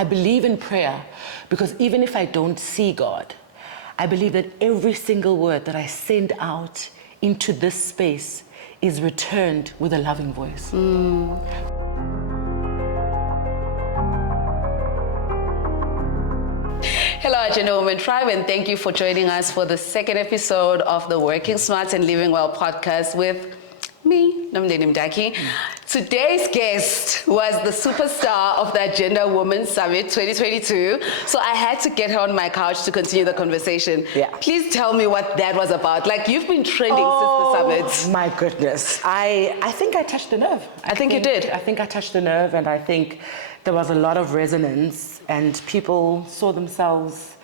I believe in prayer because even if I don't see God, I believe that every single word that I send out into this space is returned with a loving voice. Hello, Agenda Women Tribe, and thank you for joining us for the second episode of the Working Smart and Living Well podcast with me, Namdeni Mdaki. Today's guest was the superstar of the Agenda Women Summit 2022, so I had to get her on my couch to continue the conversation. Yeah. Please tell me what that was about. Like, you've been trending since the summit. My goodness. I think I touched the nerve. I think you did. I think I touched the nerve, and I think there was a lot of resonance, and people saw themselves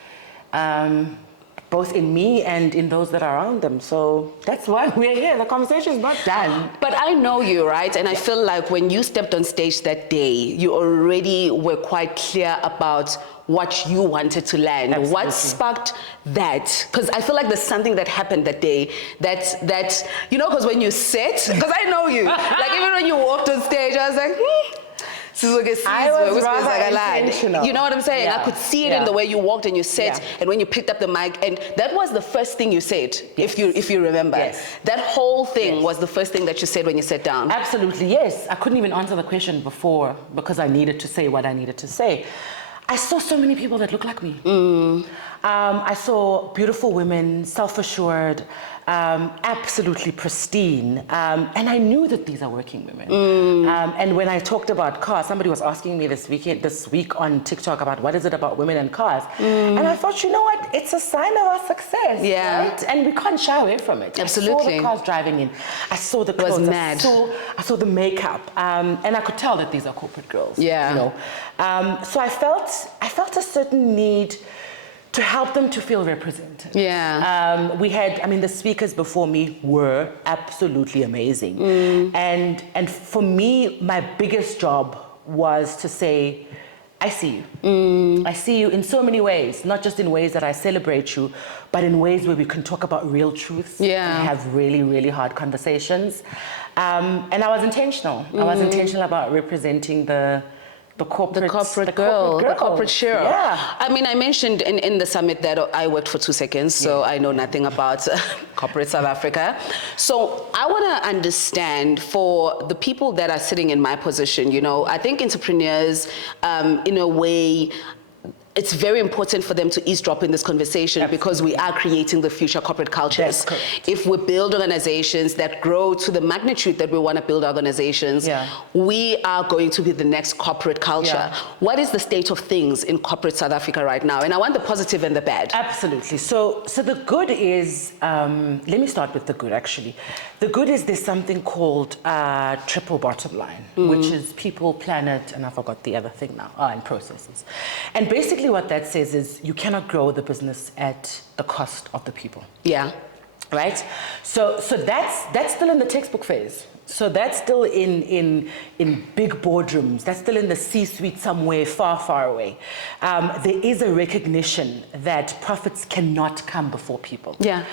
both in me and in those that are around them. So that's why we're here. The conversation is not done. But I know you, right? And I feel like when you stepped on stage that day, you already were quite clear about what you wanted to land. Absolutely. What sparked that? Because I feel like there's something that happened that day that you know, because when you sit, because I know you, like even when you walked on stage, I was like, I was rather intentional. You know what I'm saying? Yeah. I could see it in the way you walked and you sat, and when you picked up the mic, and that was the first thing you said, if you remember. Yes. That whole thing was the first thing that you said when you sat down. Absolutely, yes. I couldn't even answer the question before because I needed to say what I needed to say. I saw so many people that look like me. I saw beautiful women, self-assured, absolutely pristine, and I knew that these are working women. And when I talked about cars, somebody was asking me this week on TikTok about what is it about women and cars, and I thought, you know what, it's a sign of our success, right? And we can't shy away from it. Absolutely. I saw the cars driving in, I saw the clothes, it was mad. I saw the makeup, and I could tell that these are corporate girls. Yeah. You know, so I felt a certain need to help them to feel represented. Yeah. The speakers before me were absolutely amazing. And for me, my biggest job was to say, I see you. I see you in so many ways, not just in ways that I celebrate you, but in ways where we can talk about real truths and have really, really hard conversations. And I was intentional. I was intentional about representing the corporate girl, the corporate share. Yeah. I mean, I mentioned in the summit that I worked for 2 seconds, so I know nothing about corporate South Africa. So I want to understand for the people that are sitting in my position, you know, I think entrepreneurs, in a way, it's very important for them to eavesdrop in this conversation because we are creating the future corporate cultures. If we build organizations that grow to the magnitude that we want to build organizations, we are going to be the next corporate culture. What is the state of things in corporate South Africa right now? And I want the positive and the bad. Absolutely. So the good is, let me start with the good actually. The good is there's something called triple bottom line, which is people, planet, and I forgot the other thing now, and processes. And basically what that says is you cannot grow the business at the cost of the people. Yeah. Right? So that's still in the textbook phase. So that's still in big boardrooms. That's still in the C-suite somewhere far, far away. There is a recognition that profits cannot come before people. Yeah.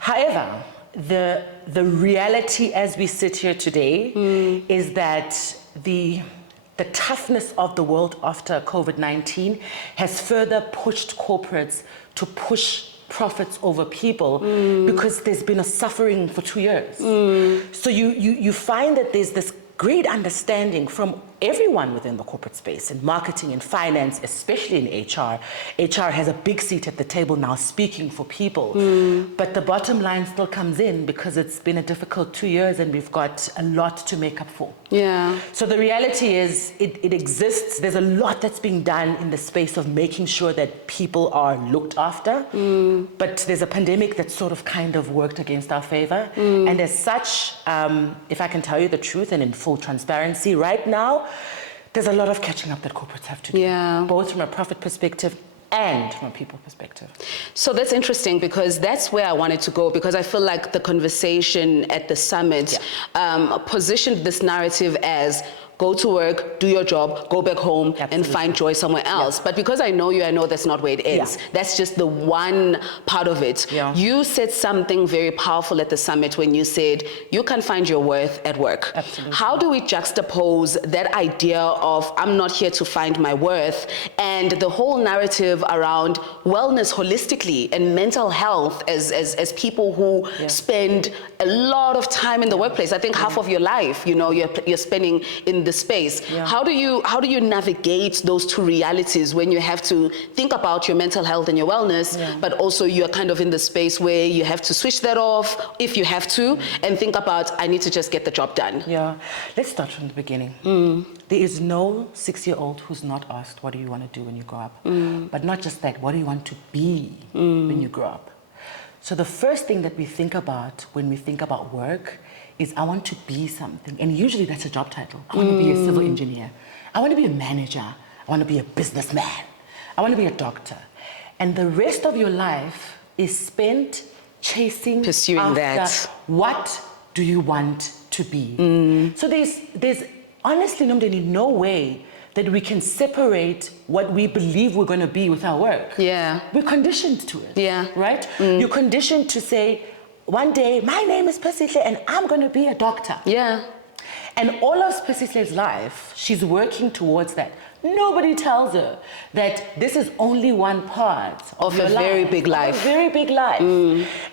However, the reality as we sit here today is that the toughness of the world after COVID-19 has further pushed corporates to push profits over people because there's been a suffering for 2 years. So you find that there's this great understanding from everyone within the corporate space, in marketing and finance, especially in HR. HR has a big seat at the table now speaking for people. But the bottom line still comes in because it's been a difficult 2 years and we've got a lot to make up for. Yeah. So the reality is it exists. There's a lot that's being done in the space of making sure that people are looked after. But there's a pandemic that sort of kind of worked against our favor. And as such, if I can tell you the truth and in full transparency, right now, there's a lot of catching up that corporates have to do, both from a profit perspective and from a people perspective. So that's interesting because that's where I wanted to go, because I feel like the conversation at the summit positioned this narrative as go to work, do your job, go back home, and find joy somewhere else. But because I know you, I know that's not where it ends. That's just the one part of it. You said something very powerful at the summit when you said you can find your worth at work. How do we juxtapose that idea of I'm not here to find my worth and the whole narrative around wellness holistically and mental health as people who spend a lot of time in the workplace? I think half of your life, you know, you're spending in the space. How do you navigate those two realities when you have to think about your mental health and your wellness, but also you're kind of in the space where you have to switch that off if you have to, and think about, I need to just get the job done? Let's start from the beginning. There is no 6-year-old who's not asked, what do you want to do when you grow up? But not just that, what do you want to be when you grow up? So the first thing that we think about when we think about work is I want to be something. And usually that's a job title. I want to be a civil engineer. I want to be a manager. I want to be a businessman. I want to be a doctor. And the rest of your life is spent pursuing that. What do you want to be? So there's honestly, no way that we can separate what we believe we're going to be with our work. We're conditioned to it. Right? You're conditioned to say, one day, my name is Kpis and I'm going to be a doctor. And all of Kpis's life, she's working towards that. Nobody tells her that this is only one part of your very big life. A very big life.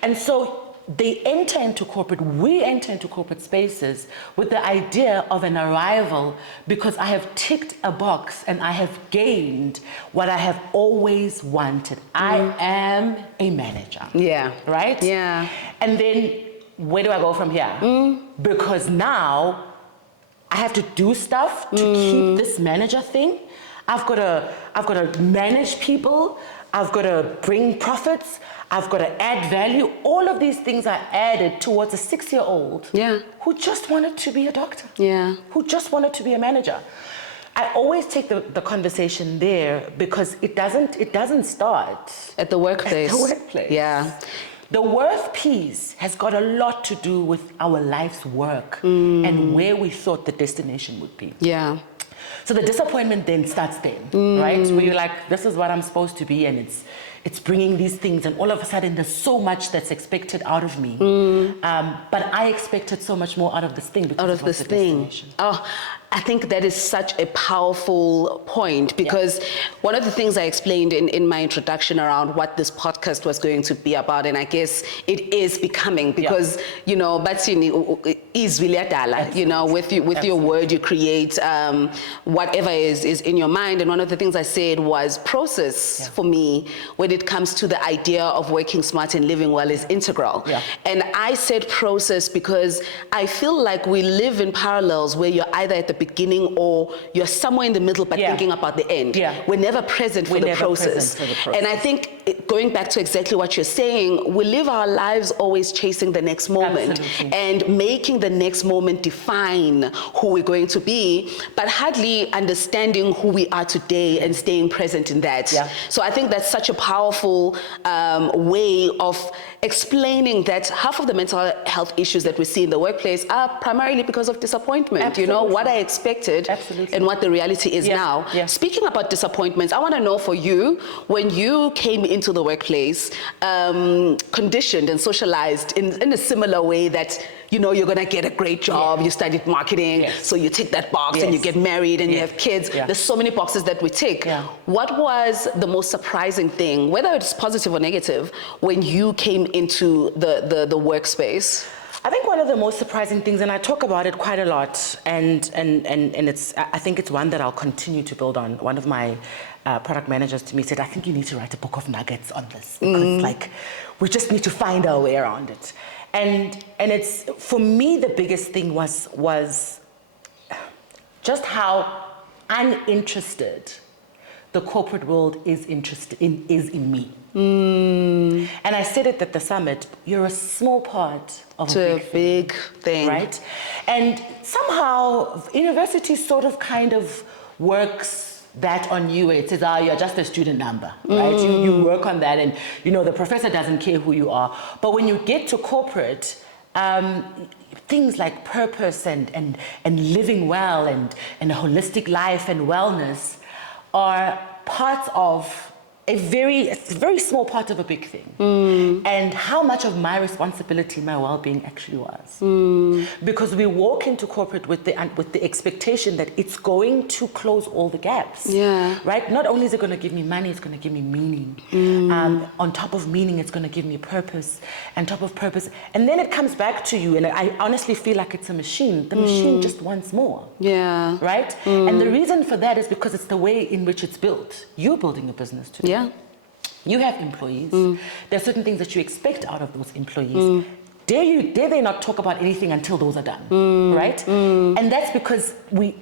And so they enter into corporate, we enter into corporate spaces with the idea of an arrival because I have ticked a box and I have gained what I have always wanted. I am a manager. Right? And then where do I go from here? Because now I have to do stuff to keep this manager thing. I've got to manage people. I've got to bring profits. I've got to add value. All of these things are added towards a 6-year-old who just wanted to be a doctor, who just wanted to be a manager. I always take the conversation there because it doesn't start at the workplace. The worth piece has got a lot to do with our life's work and where we thought the destination would be. So the disappointment then starts then, right? Where you're like, this is what I'm supposed to be, and it's bringing these things, and all of a sudden there's so much that's expected out of me. But I expected so much more out of this thing because it was the destination. I think that is such a powerful point because one of the things I explained in my introduction around what this podcast was going to be about, and I guess it is becoming because, you know, Batsini is really adala, you know, with your word you create whatever is in your mind. And one of the things I said was process for me when it comes to the idea of working smart and living well is integral. And I said process because I feel like we live in parallels where you're either at the beginning or you're somewhere in the middle but thinking about the end. We're never present for the process. And I think going back to exactly what you're saying, we live our lives always chasing the next moment and making the next moment define who we're going to be, but hardly understanding who we are today and staying present in that. So I think that's such a powerful way of explaining that half of the mental health issues that we see in the workplace are primarily because of disappointment. You know, what I expected and what the reality is now. Speaking about disappointments, I want to know for you, when you came into the workplace, conditioned and socialized in a similar way that, you know, you're going to get a great job, you studied marketing, so you tick that box and you get married and you have kids. There's so many boxes that we tick. What was the most surprising thing, whether it's positive or negative, when you came into the workspace? I think one of the most surprising things, and I talk about it quite a lot, and it's, I think it's one that I'll continue to build on. One of my product managers to me said, I think you need to write a book of nuggets on this because like, we just need to find our way around it. And it's, for me, the biggest thing was just how uninterested the corporate world is in me. And I said it at the summit, you're a small part of a big thing. Right? And somehow university sort of kind of works that on you. It says, you're just a student number, right? You work on that and, you know, the professor doesn't care who you are. But when you get to corporate, things like purpose and living well and a holistic life and wellness are parts of a very small part of a big thing. And how much of my responsibility my well-being actually was. Because we walk into corporate with the expectation that it's going to close all the gaps. Yeah. Right? Not only is it going to give me money, it's going to give me meaning. On top of meaning, it's going to give me purpose. And top of purpose. And then it comes back to you, and I honestly feel like it's a machine. The machine just wants more. Yeah. Right? And the reason for that is because it's the way in which it's built. You're building a business today. Yeah. You have employees. There are certain things that you expect out of those employees. Dare they not talk about anything until those are done, right? And that's because we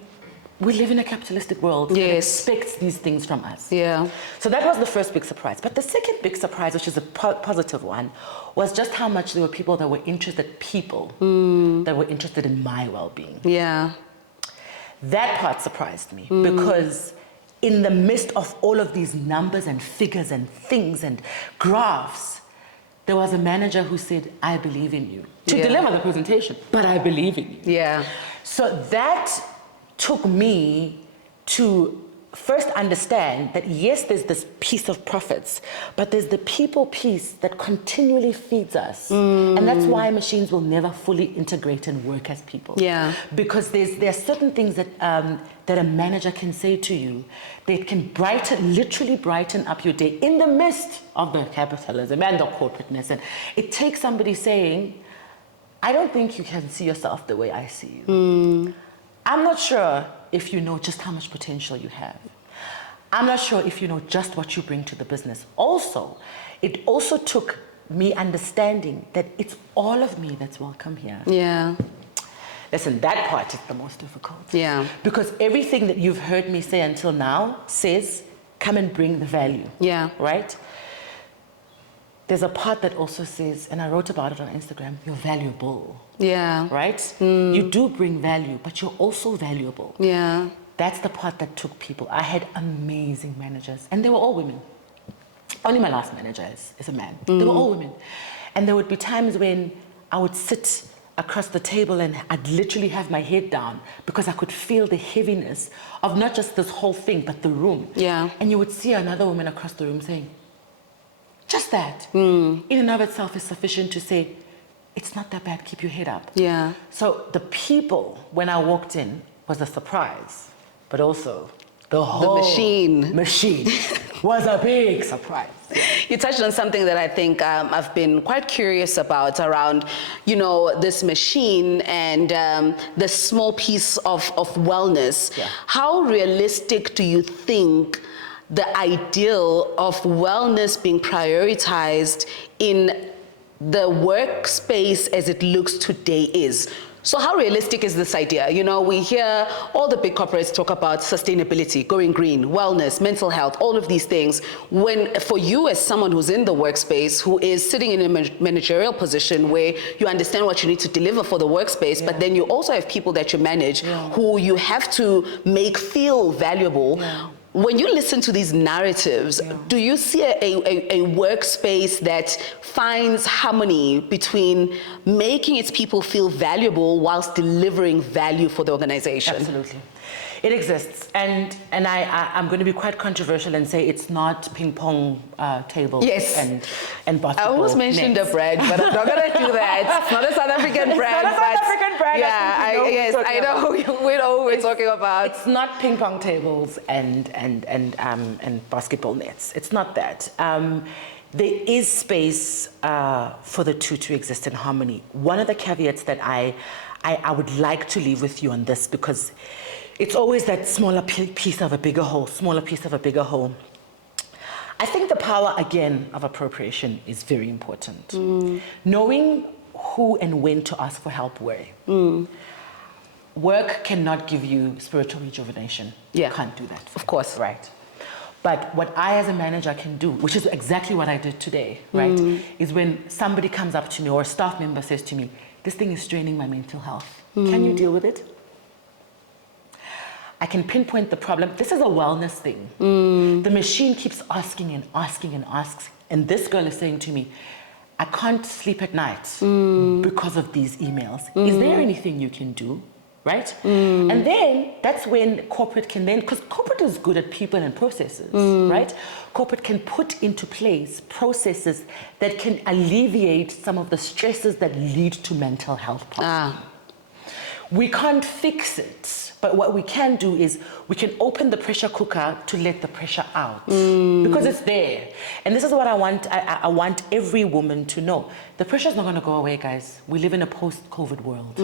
live in a capitalistic world that expects these things from us. Yeah. So that was the first big surprise. But the second big surprise, which is a positive one, was just how much there were people that were interested in my well-being. Yeah. That part surprised me because in the midst of all of these numbers and figures and things and graphs, there was a manager who said, I believe in you. To deliver the presentation, but I believe in you. Yeah. So that took me to first understand that yes, there's this piece of profits, but there's the people piece that continually feeds us. And that's why machines will never fully integrate and work as people. Yeah. Because there are certain things that a manager can say to you that can literally brighten up your day in the midst of the capitalism and the corporateness. And it takes somebody saying, I don't think you can see yourself the way I see you. I'm not sure if you know just how much potential you have. I'm not sure if you know just what you bring to the business. Also, it also took me understanding that it's all of me that's welcome here. Yeah. Listen, that part is the most difficult. Yeah. Because everything that you've heard me say until now says, come and bring the value. Yeah. Right? There's a part that also says, and I wrote about it on Instagram, you're valuable. Yeah. Right? You do bring value, but you're also valuable. Yeah. That's the part that took people. I had amazing managers, and they were all women. Only my last manager is a man. They were all women. And there would be times when I would sit across the table and I'd literally have my head down because I could feel the heaviness of not just this whole thing, but the room. Yeah. And you would see another woman across the room saying, just that, in and of itself is sufficient to say, it's not that bad, keep your head up. Yeah. So the people, when I walked in, was a surprise, but also the whole machine was a big surprise. You touched on something that I think I've been quite curious about around, this machine and the small piece of wellness. Yeah. How realistic do you think the ideal of wellness being prioritized in the workspace as it looks today is? So how realistic is this idea? We hear all the big corporates talk about sustainability, going green, wellness, mental health, all of these things. When for you as someone who's in the workspace, who is sitting in a managerial position where you understand what you need to deliver for the workspace, but then you also have people that you manage who you have to make feel valuable. Yeah. When you listen to these narratives, do you see a workspace that finds harmony between making its people feel valuable whilst delivering value for the organization? Absolutely. It exists. And I'm going to be quite controversial and say it's not ping pong tables and basketball. I almost mentioned a brand, but I'm not going to do that. It's not a South African brand. It's not a South African brand. Yeah, I know who we're talking about. It's not ping pong tables and basketball nets. It's not that. There is space for the two to exist in harmony. One of the caveats that I would like to leave with you on this, because it's always that smaller piece of a bigger whole, smaller piece of a bigger whole. I think the power, again, of appropriation is very important. Knowing who and when to ask for help where. Work cannot give you spiritual rejuvenation. Yeah. You can't do that. Of course. Right. But what I as a manager can do, which is exactly what I did today, right, is when somebody comes up to me or a staff member says to me, this thing is straining my mental health. Can you deal with it? I can pinpoint the problem. This is a wellness thing. The machine keeps asking and asking and asks. And this girl is saying to me, I can't sleep at night because of these emails. Is there anything you can do? Right? And then that's when corporate can then, because corporate is good at people and processes, right? Corporate can put into place processes that can alleviate some of the stresses that lead to mental health problems. We can't fix it, but what we can do is we can open the pressure cooker to let the pressure out because it's there. And this is what I want. I want every woman to know. The pressure is not going to go away, guys. We live in a post-COVID world.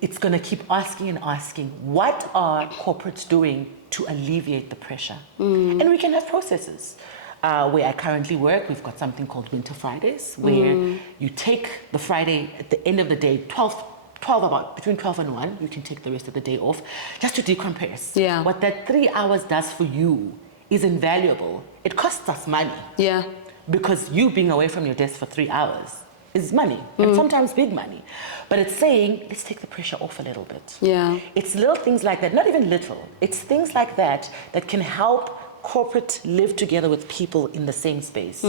It's going to keep asking and asking, what are corporates doing to alleviate the pressure? And we can have processes. Where I currently work, we've got something called Winter Fridays, where you take the Friday at the end of the day, between 12 and 1, you can take the rest of the day off just to decompress. Yeah. What that 3 hours does for you is invaluable. It costs us money. Yeah. Because you being away from your desk for 3 hours is money, and sometimes big money. But it's saying, let's take the pressure off a little bit. Yeah. It's little things like that, not even little. It's things like that that can help corporate live together with people in the same space.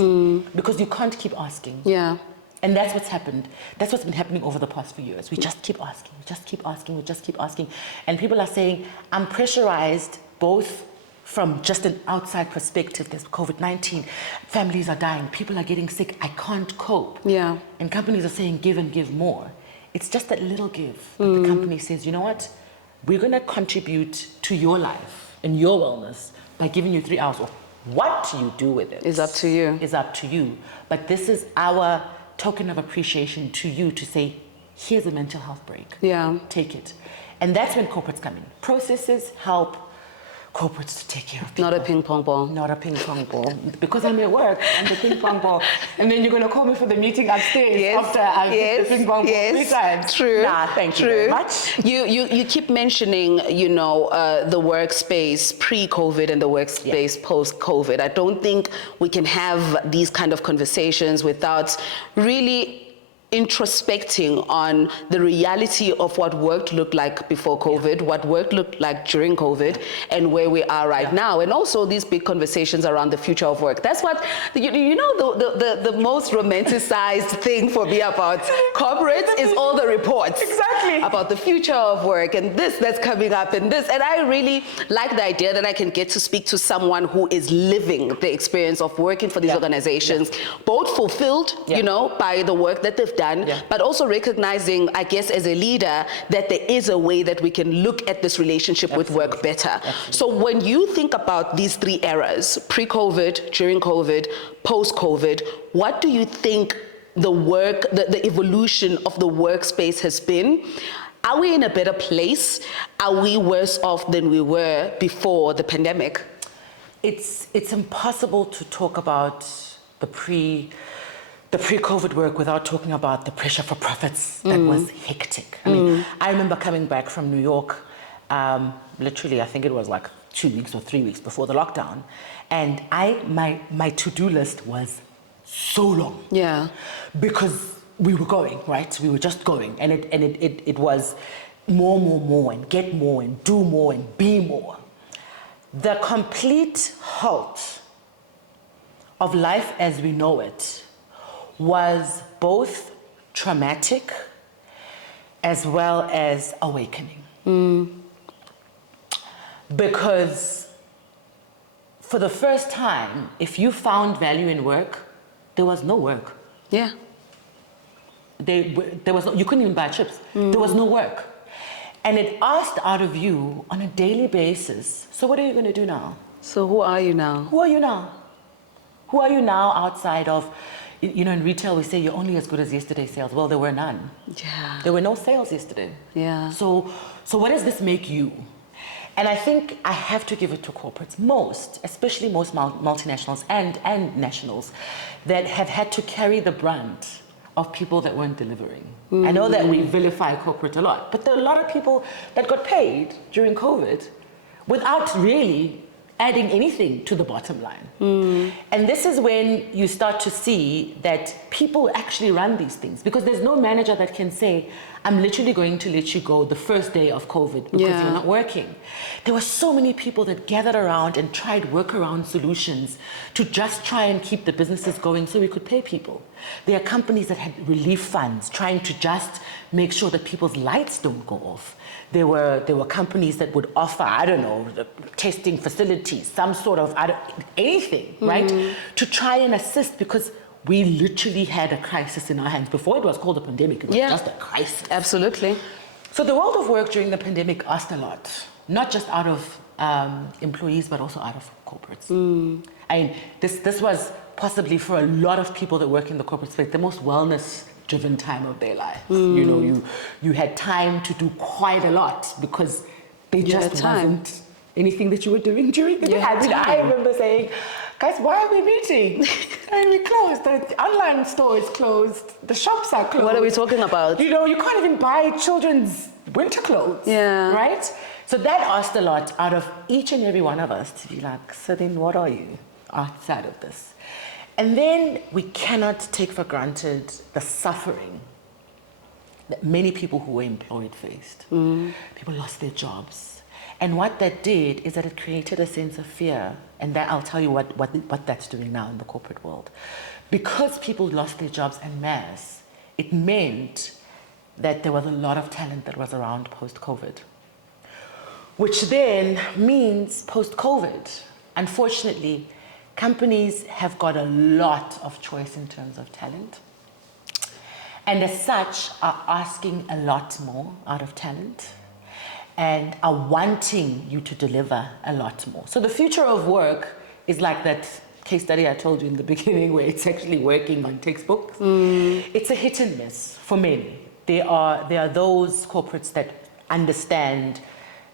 Because you can't keep asking. Yeah. And that's what's happened. That's what's been happening over the past few years. We just keep asking, we just keep asking, we just keep asking. And people are saying, I'm pressurized both from just an outside perspective. There's COVID-19, families are dying, people are getting sick, I can't cope. Yeah. And companies are saying, give and give more. It's just that little give. But the company says, you know what? We're gonna contribute to your life and your wellness by giving you 3 hours off. What you do with it Is up to you. Is up to you. But this is our token of appreciation to you to say, here's a mental health break. Yeah. Take it. And that's when corporates come in. Processes help corporates to take care of people. Not a ping pong ball. Not a ping pong ball. Because I'm at work, I'm the ping pong ball. And then you're going to call me for the meeting upstairs after I've hit the ping pong ball 3 times. True. Nah, thank you very much. You keep mentioning, the workspace pre-COVID and the workspace post-COVID. I don't think we can have these kind of conversations without really introspecting on the reality of what work looked like before COVID, what work looked like during COVID, and where we are right now, and also these big conversations around the future of work. That's what the most romanticized thing for me about corporates is all the reports about the future of work and this that's coming up and this. And I really like the idea that I can get to speak to someone who is living the experience of working for these organizations, both fulfilled, by the work that they've done, but also recognizing, I guess, as a leader, that there is a way that we can look at this relationship with work better. So when you think about these 3 eras, pre-COVID, during COVID, post-COVID, what do you think the evolution of the workspace has been? Are we in a better place? Are we worse off than we were before the pandemic? It's impossible to talk about the pre-COVID work without talking about the pressure for profits that was hectic. I mean, I remember coming back from New York, literally, I think it was like 2 weeks or 3 weeks before the lockdown, and my to-do list was so long. Yeah. Because we were going, right? We were just going, and it was more, and get more, and do more, and be more. The complete halt of life as we know it was both traumatic as well as awakening. Because for the first time, if you found value in work, there was no work. Yeah. There was no, you couldn't even buy chips. There was no work. And it asked out of you on a daily basis, so what are you going to do now? So who are you now? Who are you now? Who are you now outside of, in retail we say you're only as good as yesterday's sales. Well, there were none. Yeah. There were no sales yesterday. Yeah. So what does this make you? And I think I have to give it to corporates, especially most multinationals and nationals that have had to carry the brunt of people that weren't delivering. I know that we vilify corporate a lot, but there are a lot of people that got paid during COVID without really adding anything to the bottom line. And this is when you start to see that people actually run these things, because there's no manager that can say, I'm literally going to let you go the first day of COVID because Yeah. you're not working. There were so many people that gathered around and tried workaround solutions to just try and keep the businesses going so we could pay people. There are companies that had relief funds trying to just make sure that people's lights don't go off. There were companies that would offer, I don't know, testing facilities, some sort of, anything, right? To try and assist, because we literally had a crisis in our hands. Before it was called a pandemic, it was just a crisis. Absolutely. So the world of work during the pandemic asked a lot, not just out of employees, but also out of corporates. I mean, this was possibly for a lot of people that work in the corporate space, the most wellness-driven time of their lives. You know, you had time to do quite a lot because there just wasn't anything that you were doing during the day. I mean, I remember saying, guys, why are we meeting? And we closed. The online store is closed. The shops are closed. What are we talking about? You know, you can't even buy children's winter clothes. Yeah. Right? So that asked a lot out of each and every one of us to be like, so then what are you outside of this? And then we cannot take for granted the suffering that many people who were employed faced. People lost their jobs. And what that did is that it created a sense of fear. And that, I'll tell you what that's doing now in the corporate world. Because people lost their jobs en masse, it meant that there was a lot of talent that was around post-COVID. Which then means post-COVID, unfortunately, companies have got a lot of choice in terms of talent. And as such, are asking a lot more out of talent and are wanting you to deliver a lot more. So the future of work is like that case study I told you in the beginning where it's actually working on textbooks. It's a hit and miss for many. There are those corporates that understand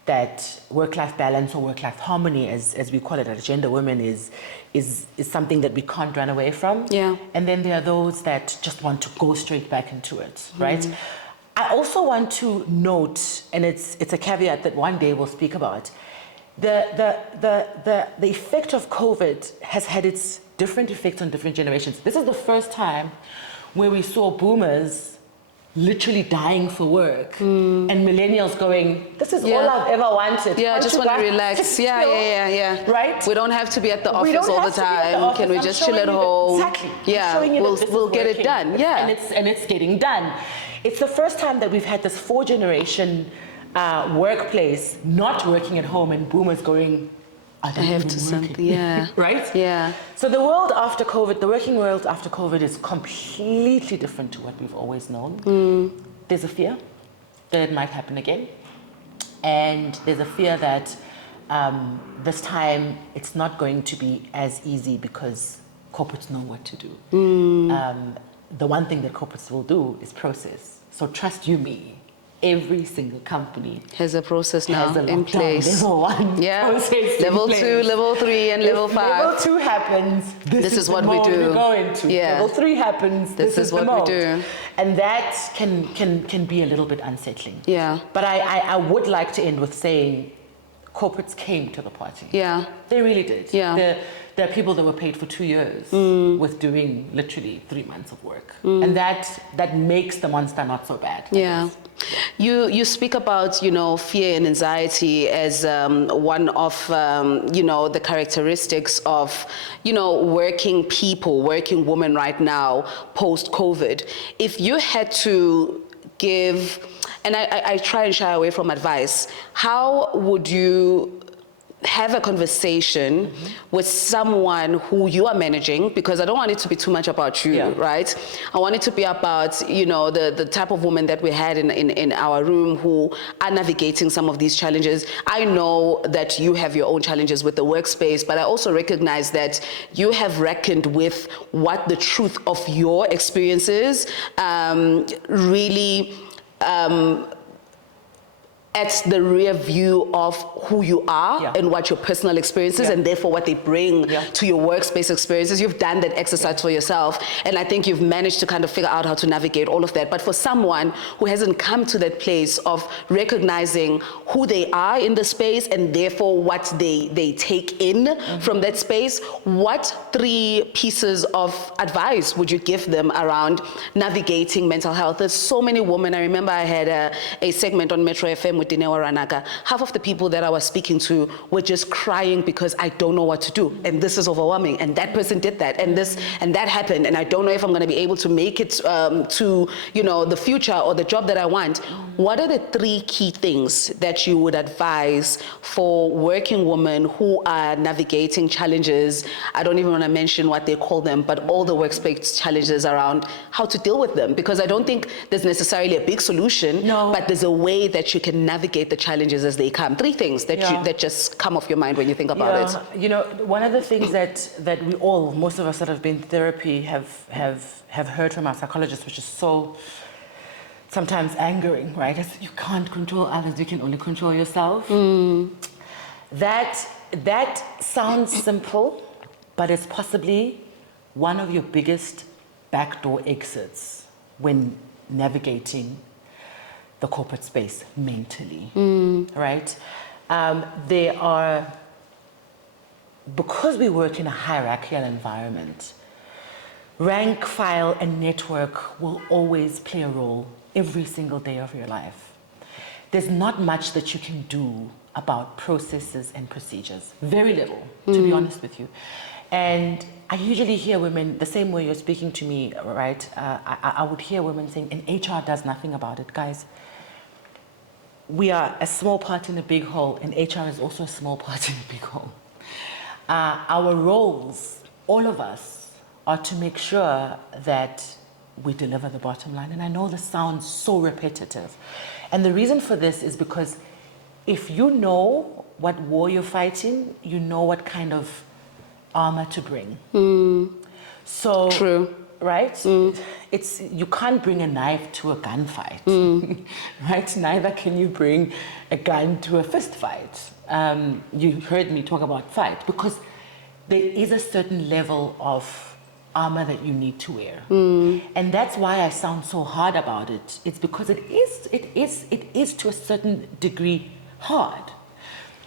that work-life balance or work-life harmony, as we call it at Agenda Women, is something that we can't run away from. Yeah. And then there are those that just want to go straight back into it, right? I also want to note, and it's a caveat that one day we'll speak about, the effect of COVID has had its different effects on different generations. This is the first time where we saw boomers literally dying for work and millennials going, this is all I've ever wanted. Yeah, I Can't just you want to guys relax. just Yeah, chill? yeah. Right? We don't have to be at the We office don't all the have to be at the time. office. Can we I'm just chill showing at you that- home? Exactly. I'm Yeah, showing you that this is we'll get it working. done. Yeah. And it's getting done. It's the first time that we've had this 4-generation workplace not working at home and boomers going, I have to something. Yeah. Right? Yeah. So the world after COVID, the working world after COVID is completely different to what we've always known. There's a fear that it might happen again. And there's a fear that this time it's not going to be as easy because corporates know what to do. The one thing that corporates will do is process. So trust you me, every single company Has a process now has a in lockdown place. level 1 Yeah. process in Level place. 2, level 3, and level If 5. level 2 happens, this is what the we mode do. we go into. Yeah. Level 3 happens, this is what the we mode. do. And that can be a little bit unsettling. Yeah. But I would like to end with saying corporates came to the party. Yeah. They really did. Yeah. There are people that were paid for 2 years with doing literally 3 months of work. And that makes the monster not so bad. I Yeah. guess. You speak about, fear and anxiety as one of, the characteristics of, working people, working women right now, post-COVID. If you had to give, and I try and shy away from advice, how would you have a conversation with someone who you are managing, because I don't want it to be too much about you, right? I want it to be about, the type of woman that we had in our room who are navigating some of these challenges. I know that you have your own challenges with the workspace, but I also recognize that you have reckoned with what the truth of your experiences really at the rear view of who you are Yeah. and what your personal experiences Yeah. and therefore what they bring Yeah. to your workspace experiences. You've done that exercise for yourself, and I think you've managed to kind of figure out how to navigate all of that. But for someone who hasn't come to that place of recognizing who they are in the space and therefore what they take in from that space, what 3 pieces of advice would you give them around navigating mental health? There's so many women. I remember I had a segment on Metro FM with Dinewa Ranaka. Half of the people that I was speaking to were just crying because I don't know what to do, and this is overwhelming, and that person did that, and this and that happened, and I don't know if I'm going to be able to make it to the future or the job that I want. What are the 3 key things that you would advise for working women who are navigating challenges? I don't even want to mention what they call them, but all the workspace challenges around how to deal with them, because I don't think there's necessarily a big solution, but there's a way that you can navigate the challenges as they come. 3 things that that just come off your mind when you think about it. You know, one of the things that we all, most of us that have been in therapy, have heard from our psychologists, which is so sometimes angering, right? Is you can't control others, you can only control yourself. That sounds simple, but it's possibly one of your biggest backdoor exits when navigating the corporate space mentally, right? Because we work in a hierarchical environment, rank, file, and network will always play a role every single day of your life. There's not much that you can do about processes and procedures. Very little, to be honest with you. And I usually hear women, the same way you're speaking to me, right? I would hear women saying, and HR does nothing about it. Guys, we are a small part in a big whole, and HR is also a small part in a big whole. Our roles, all of us, are to make sure that we deliver the bottom line. And I know this sounds so repetitive. And the reason for this is because if you know what war you're fighting, you know what kind of armor to bring. So, True. Right? It's, you can't bring a knife to a gunfight, right? Neither can you bring a gun to a fist fight. You heard me talk about fight, because there is a certain level of armor that you need to wear. And that's why I sound so hard about it. It's because it is to a certain degree hard.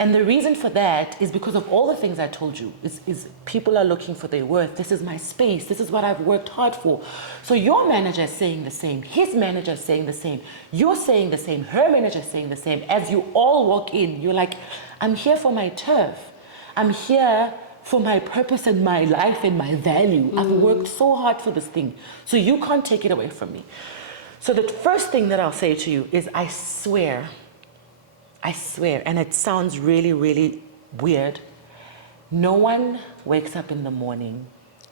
And the reason for that is because of all the things I told you, is people are looking for their worth. This is my space. This is what I've worked hard for. So your manager is saying the same. His manager is saying the same. You're saying the same. Her manager is saying the same. As you all walk in, you're like, I'm here for my turf. I'm here for my purpose and my life and my value. I've worked so hard for this thing. So you can't take it away from me. So the first thing that I'll say to you is, I swear, and it sounds really, really weird, no one wakes up in the morning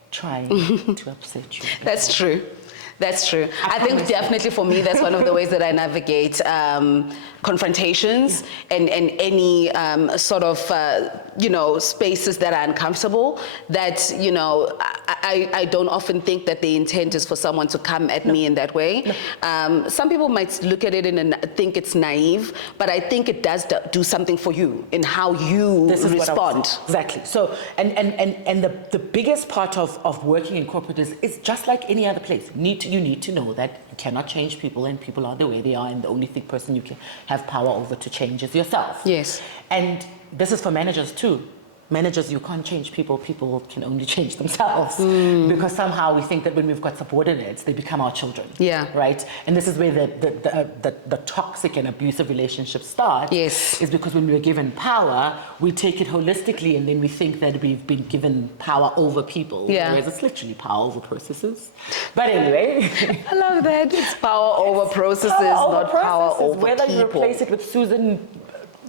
trying to upset you. That's true. That's true. I think definitely for me, that's one of the ways that I navigate confrontations and any sort of, spaces that are uncomfortable, that, I don't often think that the intent is for someone to come at me in that way. Some people might look at it and think it's naive, but I think it does do something for you in how you respond. Exactly. So, and the biggest part of working in corporate is just like any other place. You need to know that you cannot change people, and people are the way they are, and the only person you can have power over to change is yourself. Yes. And this is for managers too. Managers, you can't change people. People can only change themselves. Because somehow we think that when we've got subordinates, they become our children. Yeah. Right? And this is where the toxic and abusive relationship starts. Yes. Is because when we're given power, we take it holistically, and then we think that we've been given power over people. Yeah. Whereas it's literally power over processes. But anyway. I love that. It's power over processes, not power over Whether people. you replace it with Susan,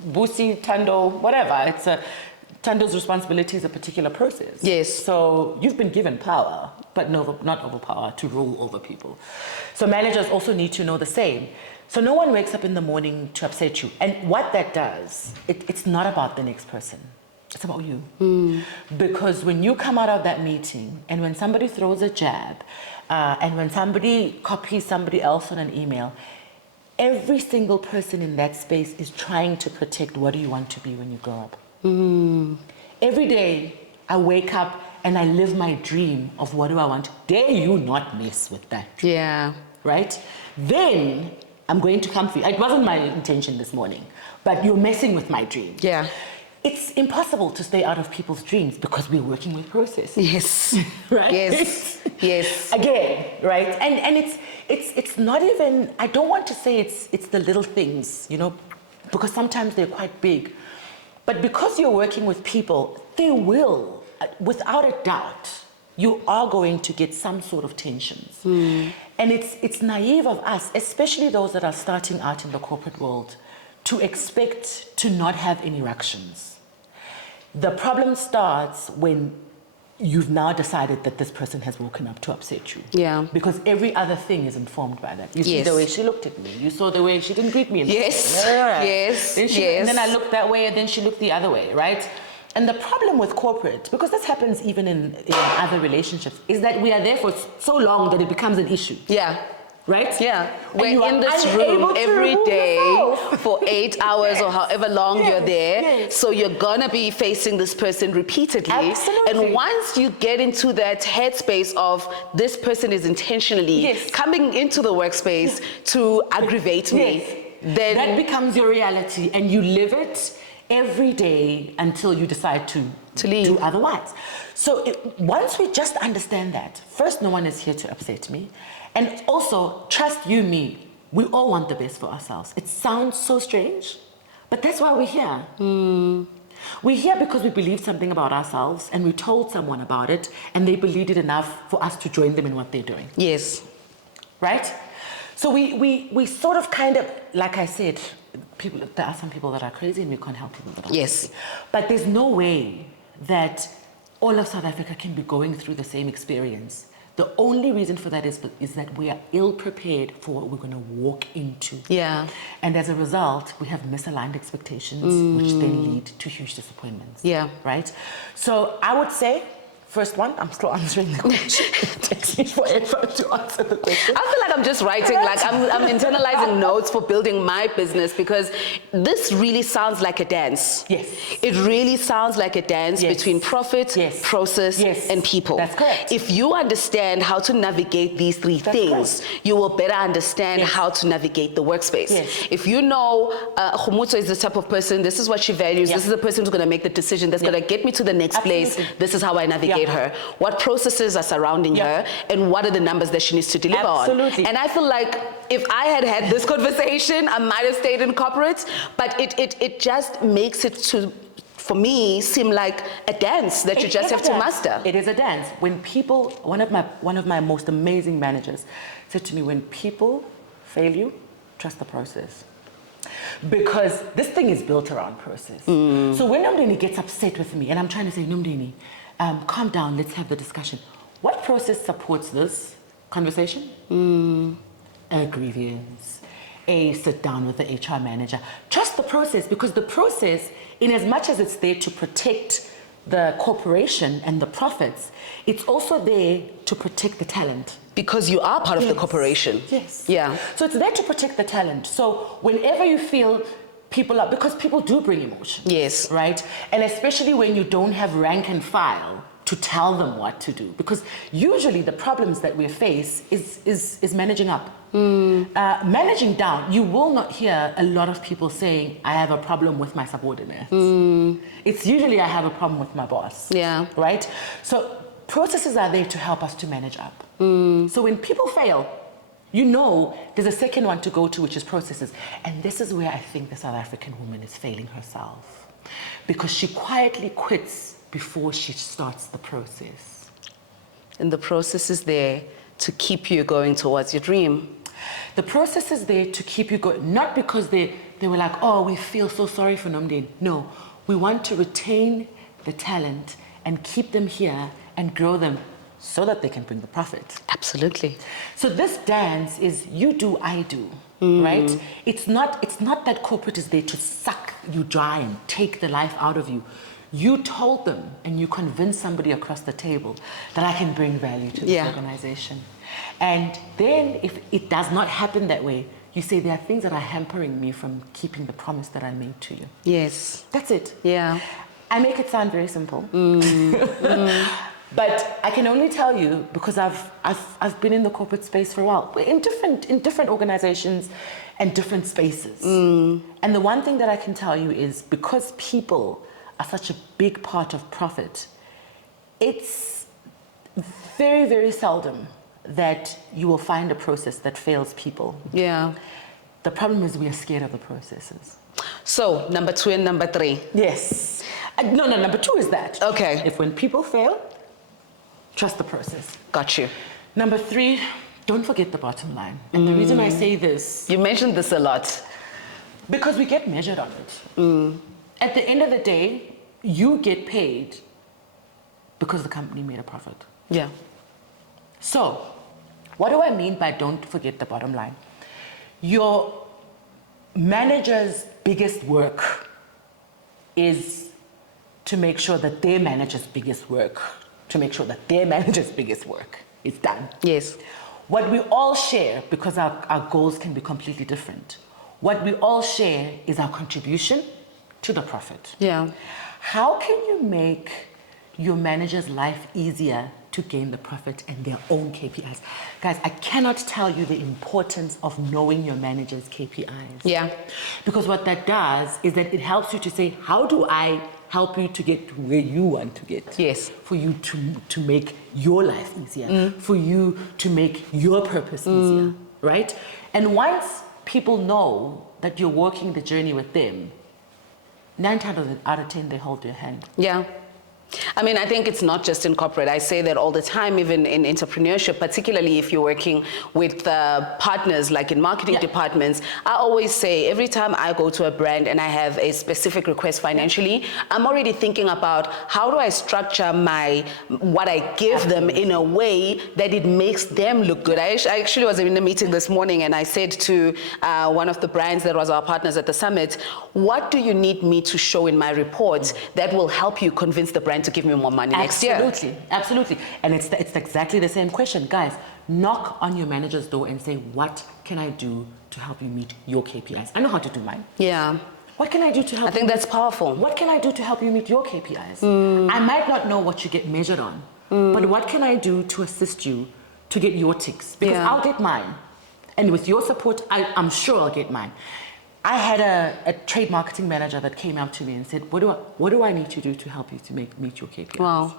Busi, Tando, whatever. It's Tando's responsibility is a particular process. Yes. So you've been given power, but not overpower to rule over people. So managers also need to know the same. So no one wakes up in the morning to upset you. And what that does, it's not about the next person. It's about you. Because when you come out of that meeting, and when somebody throws a jab, and when somebody copies somebody else on an email, every single person in that space is trying to protect what do you want to be when you grow up. Every day I wake up and I live my dream of what do I want. Dare you not mess with that. Yeah. Right? Then I'm going to come for you. It wasn't my intention this morning, but you're messing with my dream. Yeah. It's impossible to stay out of people's dreams because we're working with process. Yes. Right? Yes. Yes. Again, right? And it's not even, I don't want to say it's the little things, you know, because sometimes they're quite big. But because you're working with people, they will, without a doubt, you are going to get some sort of tensions. And it's naive of us, especially those that are starting out in the corporate world, to expect to not have any ructions. The problem starts when you've now decided that this person has woken up to upset you. Yeah. Because every other thing is informed by that. You see Yes. the way she looked at me. You saw the way she didn't greet me. Yes. Yes. Then and then I looked that way, and then she looked the other way, right? And the problem with corporate, because this happens even in other relationships, is that we are there for so long that it becomes an issue. Yeah. Right? Yeah. And We're you are in this unable room to every remove day yourself. for 8 hours or however long Yes, you're there. yes. So you're gonna be facing this person repeatedly. Absolutely. And once you get into that headspace of this person is intentionally Yes. coming into the workspace to aggravate me, Yes. then That becomes your reality, and you live it every day until you decide to leave. do otherwise. So once we just understand that, first, no one is here to upset me. And also, trust you, me, we all want the best for ourselves. It sounds so strange, but that's why we're here. We're here because we believe something about ourselves, and we told someone about it, and they believed it enough for us to join them in what they're doing. yes. Right? So we sort of kind of, like I said, there are some people that are crazy, and we can't help people that are Yes. crazy. But there's no way that all of South Africa can be going through the same experience. The only reason for that is that we are ill-prepared for what we're going to walk into. Yeah. And as a result, we have misaligned expectations, which then lead to huge disappointments. Yeah. Right? So I would say, first one, I'm still answering the question. It takes me forever to answer the question. I feel like I'm just writing, like I'm internalizing notes for building my business, because this really sounds like a dance. Yes. It really sounds like a dance Yes. between profit, Yes. process, Yes. and people. That's correct. If you understand how to navigate these three things, you will better understand Yes. how to navigate the workspace. Yes. If you know Kgomotso is the type of person, this is what she values, Yeah. this is the person who's going to make the decision that's going to get me to the next place, Absolutely. this is how I navigate Yeah. her. What processes are surrounding Yeah. her, and what are the numbers that she needs to deliver on. Absolutely. And I feel like if I had this conversation, I might have stayed in corporate, but it just makes it for me, seem like a dance that you It just is have a to dance. master. It is a dance. When people, one of my most amazing managers said to me, when people fail you, trust the process. Because this thing is built around process. So when Nomdeni gets upset with me, and I'm trying to say, Nomdeni, calm down, let's have the discussion. What process supports this conversation? A grievance, a sit down with the HR manager. Trust the process, because the process, in as much as it's there to protect the corporation and the profits, it's also there to protect the talent. Because you are part of the Yes. corporation. Yes. Yeah. So it's there to protect the talent. So whenever you feel people are, because people do bring emotion. Yes. Right? And especially when you don't have rank and file to tell them what to do. Because usually the problems that we face is managing up. Managing down, you will not hear a lot of people saying, I have a problem with my subordinates. It's usually, I have a problem with my boss. Yeah. Right? So processes are there to help us to manage up. So when people fail, you know there's a second one to go to, which is processes. And this is where I think the South African woman is failing herself. Because she quietly quits before she starts the process. And the process is there to keep you going towards your dream. The process is there to keep you going, not because they were like, oh, we feel so sorry for Nomdeni. No, we want to retain the talent and keep them here and grow them so that they can bring the profit. Absolutely. So this dance is you do, I do, right? It's not that corporate is there to suck you dry and take the life out of you. You told them and you convinced somebody across the table that I can bring value to this organization. And then if it does not happen that way, you say there are things that are hampering me from keeping the promise that I made to you. Yes. That's it. Yeah. I make it sound very simple. But I can only tell you because I've been in the corporate space for a while, in different organizations and different spaces. And the one thing that I can tell you is because people are such a big part of profit, it's very, very seldom that you will find a process that fails people. Yeah. The problem is we are scared of the processes. So, number 2 and number 3. Yes. No, number 2 is that. Okay. If when people fail, trust the process. Got you. Number 3, don't forget the bottom line. And the reason I say this... You mentioned this a lot. Because we get measured on it. At the end of the day, you get paid because the company made a profit. Yeah. So, what do I mean by don't forget the bottom line? Your manager's biggest work is to make sure that their manager's biggest work, is done. Yes. What we all share, because our goals can be completely different, what we all share is our contribution to the profit. Yeah. How can you make your manager's life easier to gain the profit and their own KPIs? Guys, I cannot tell you the importance of knowing your manager's KPIs. Yeah. Because what that does is that it helps you to say, how do I help you to get to where you want to get? Yes. For you to make your life easier, for you to make your purpose easier, right? And once people know that you're walking the journey with them, 9 times out of 10, they hold your hand. Yeah. I mean, I think it's not just in corporate. I say that all the time, even in entrepreneurship, particularly if you're working with partners, like in marketing departments. I always say every time I go to a brand and I have a specific request financially, I'm already thinking about how do I structure what I give them in a way that it makes them look good. I actually was in a meeting this morning and I said to one of the brands that was our partners at the summit, what do you need me to show in my report that will help you convince the brand to give me more money next year? Absolutely. And it's exactly the same question. Guys, knock on your manager's door and say, what can I do to help you meet your KPIs? I know how to do mine. Yeah. What can I do to help you? I think that's powerful. What can I do to help you meet your KPIs? I might not know what you get measured on, but what can I do to assist you to get your ticks? Because I'll get mine. And with your support, I'm sure I'll get mine. I had a trade marketing manager that came up to me and said, what do I need to do to help you to meet your KPIs? Wow.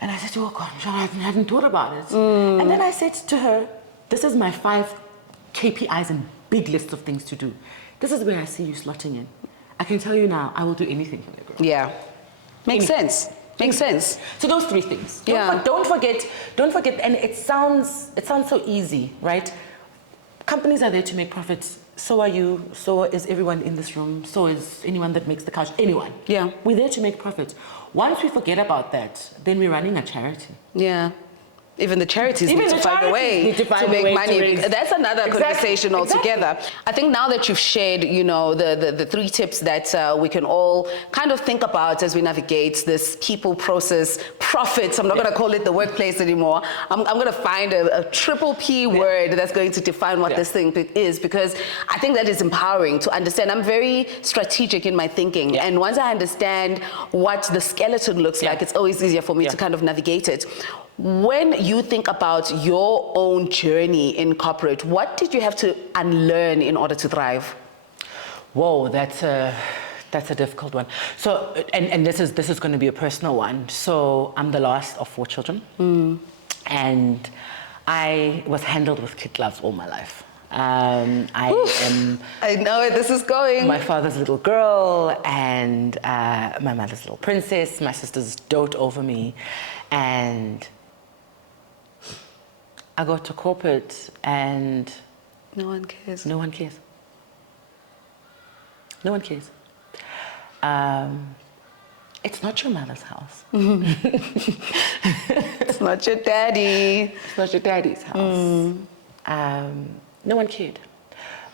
And I said, oh gosh, I hadn't thought about it. And then I said to her, this is my 5 KPIs and big list of things to do. This is where I see you slotting in. I can tell you now, I will do anything for you, girl. Yeah. Makes sense. Makes sense. So those 3 things. Yeah. Don't forget, and it sounds so easy, right? Companies are there to make profits. So are you, so is everyone in this room, so is anyone that makes the couch, anyone. Yeah. We're there to make profits. Once we forget about that, then we're running a charity. Yeah. Even the charities need to find a way to make money. That's another conversation altogether. I think now that you've shared, the 3 tips that we can all kind of think about as we navigate this people, process, profits. I'm not going to call it the workplace anymore. I'm going to find a triple P word that's going to define what this thing is, because I think that is empowering to understand. I'm very strategic in my thinking. And once I understand what the skeleton looks like, it's always easier for me to kind of navigate it. When you think about your own journey in corporate, what did you have to unlearn in order to thrive? Whoa, that's a difficult one. So, and this is going to be a personal one. So I'm the last of 4 children, and I was handled with kid gloves all my life. I know where this is going. My father's little girl and my mother's little princess. My sisters dote over me, and I go to corporate and no one cares. No one cares. No one cares. It's not your mother's house. It's not your daddy. It's not your daddy's house. No one cared.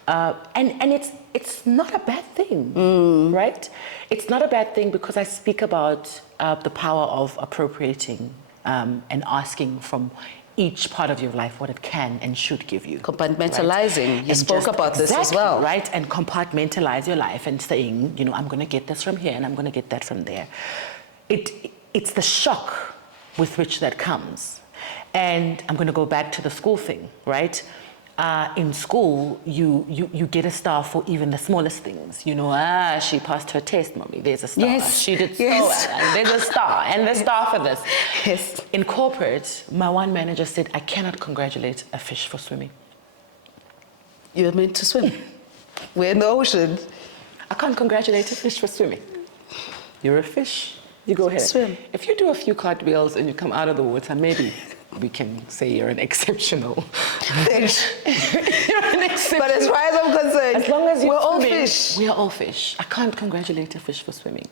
And it's not a bad thing, right? It's not a bad thing because I speak about the power of appropriating and asking from each part of your life, what it can and should give you. Compartmentalizing. Right? You spoke about this as well. Right, and compartmentalize your life and saying, you know, I'm going to get this from here and I'm going to get that from there. It's the shock with which that comes. And I'm going to go back to the school thing, right? In school, you get a star for even the smallest things. You know, she passed her test, mommy, there's a star. Yes. She did so Yes. well, and there's a star, and the star for this. Yes. In corporate, my one manager said, I cannot congratulate a fish for swimming. You're meant to swim. We're in the ocean. I can't congratulate a fish for swimming. You're a fish, you go ahead. Swim. If you do a few cartwheels and you come out of the water, maybe we can say you're an exceptional Fish. You're an exceptional. But as far as I'm concerned, As long as we're you're all swimming, fish. we are all fish. I can't congratulate a fish for swimming.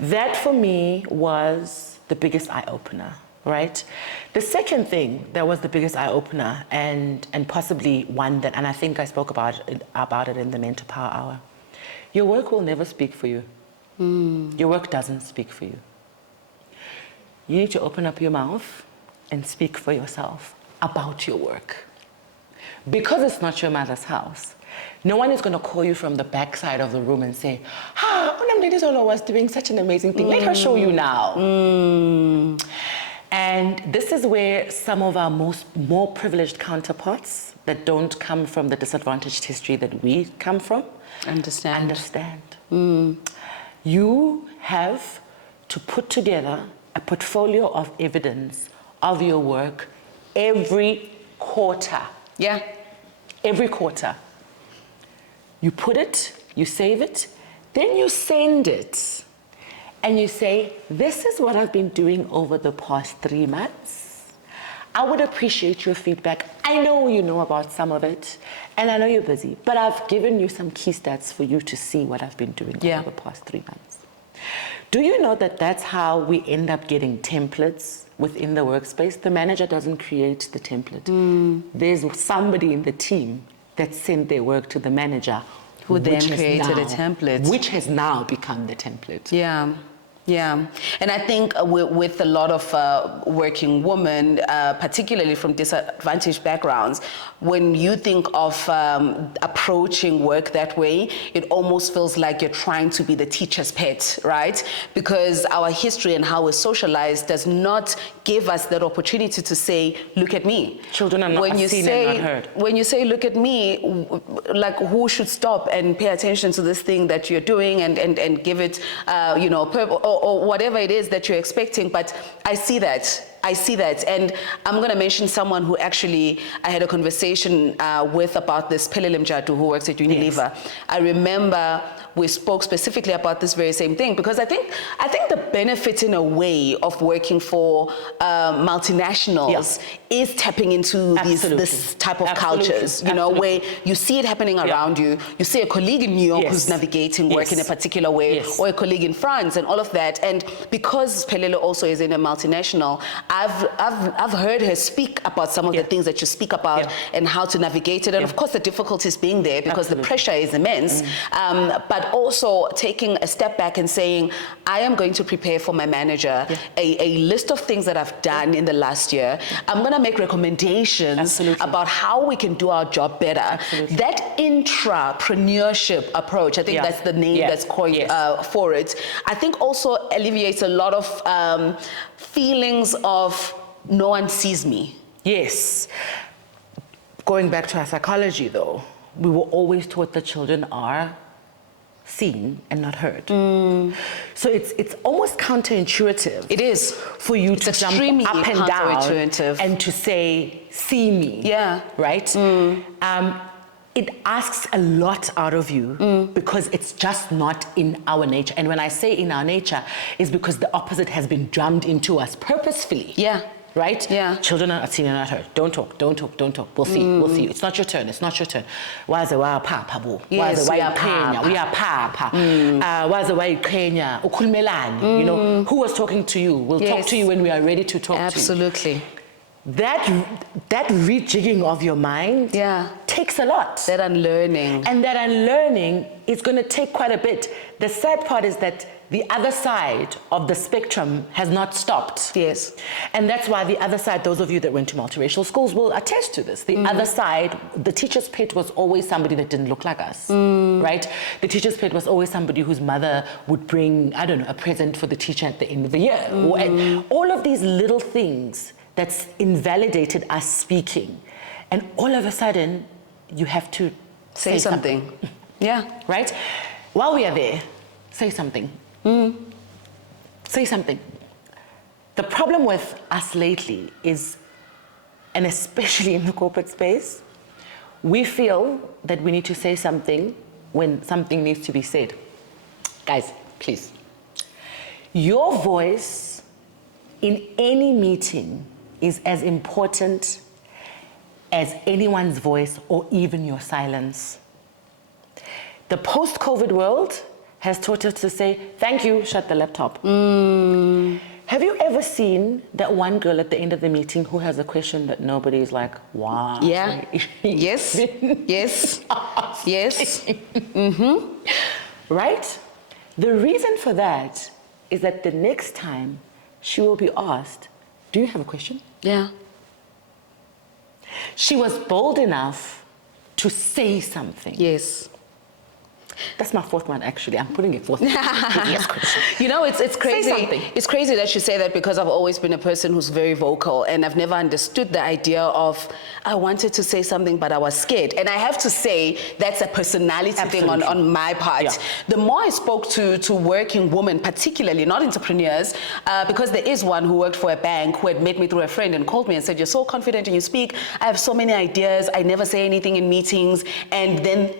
That for me was the biggest eye-opener, right? The second thing that was the biggest eye-opener and possibly one that, and I think I spoke about it in the Mental Power Hour, your work will never speak for you. Your work doesn't speak for you. You need to open up your mouth and speak for yourself about your work. Because it's not your mother's house, no one is going to call you from the backside of the room and say, Unamdedizolo was doing such an amazing thing. Let her show you now. And this is where some of our more privileged counterparts that don't come from the disadvantaged history that we come from understand. You have to put together a portfolio of evidence of your work every quarter. Yeah. Every quarter. You put it, you save it, then you send it. And you say, this is what I've been doing over the past 3 months. I would appreciate your feedback. I know you know about some of it, and I know you're busy, but I've given you some key stats for you to see what I've been doing over the past 3 months. Do you know that that's how we end up getting templates within the workspace? The manager doesn't create the template. There's somebody in the team that sent their work to the manager who then created a template. Which has now become the template. Yeah. Yeah, and I think with a lot of working women, particularly from disadvantaged backgrounds, when you think of approaching work that way, it almost feels like you're trying to be the teacher's pet, right? Because our history and how we're socialized does not give us that opportunity to say, look at me. Children are not seen and not heard. When you say, look at me, like who should stop and pay attention to this thing that you're doing and give it, or whatever it is that you're expecting, but I see that. And I'm going to mention someone who actually I had a conversation with about this, Pelele Mjatu, who works at Unilever. Yes. I remember we spoke specifically about this very same thing because I think the benefit in a way of working for multinationals is tapping into this type of cultures, you know, where you see it happening around you. You see a colleague in New York who's navigating work in a particular way, or a colleague in France and all of that. And because Pelele also is in a multinational, I've heard her speak about some of the things that you speak about and how to navigate it. And of course the difficulties being there because the pressure is immense. But also taking a step back and saying, I am going to prepare for my manager a list of things that I've done in the last year. I'm going to make recommendations about how we can do our job better. That intrapreneurship approach, I think that's the name that's coined for it, I think also alleviates a lot of feelings of no one sees me. Yes. Going back to our psychology though, we were always taught that children are seen and not heard. So it's almost counterintuitive. It is. For you to jump up and down and to say, see me. Yeah. Right? It asks a lot out of you because it's just not in our nature. And when I say in our nature, it's because the opposite has been drummed into us purposefully. Yeah. Right? Yeah. Children are seen and not heard. Don't talk, don't talk, don't talk. We'll see, we'll see. It's not your turn, it's not your turn. Waze wa papa bu. Waze wa Kenya. We are papa. Waze wa Kenya. Ukulmelani. You know, who was talking to you? We'll talk to you when we are ready to talk to you. Absolutely. That rejigging of your mind takes a lot. That unlearning. And that unlearning is going to take quite a bit. The sad part is that the other side of the spectrum has not stopped. Yes. And that's why the other side, those of you that went to multiracial schools will attest to this. The other side, the teacher's pet was always somebody that didn't look like us, right? The teacher's pet was always somebody whose mother would bring, I don't know, a present for the teacher at the end of the year. And all of these little things that's invalidated us speaking. And all of a sudden, you have to Say something. Yeah. Right? While we are there, say something. Say something. The problem with us lately is, and especially in the corporate space, we feel that we need to say something when something needs to be said. Guys, please. Your voice in any meeting is as important as anyone's voice or even your silence. The post-COVID world has taught us to say, thank you, shut the laptop. Have you ever seen that one girl at the end of the meeting who has a question that nobody's like, wow. Yeah. Yes. Yes. Yes. Right? The reason for that is that the next time she will be asked, do you have a question? Yeah. She was bold enough to say something. Yes. That's my fourth one, actually. I'm putting it fourth. Yes, question. You know, it's crazy. Say something. It's crazy that you say that because I've always been a person who's very vocal, and I've never understood the idea of I wanted to say something, but I was scared. And I have to say that's a personality thing on my part. Yeah. The more I spoke to working women, particularly not entrepreneurs, because there is one who worked for a bank who had met me through a friend and called me and said, you're so confident and you speak. I have so many ideas. I never say anything in meetings. And then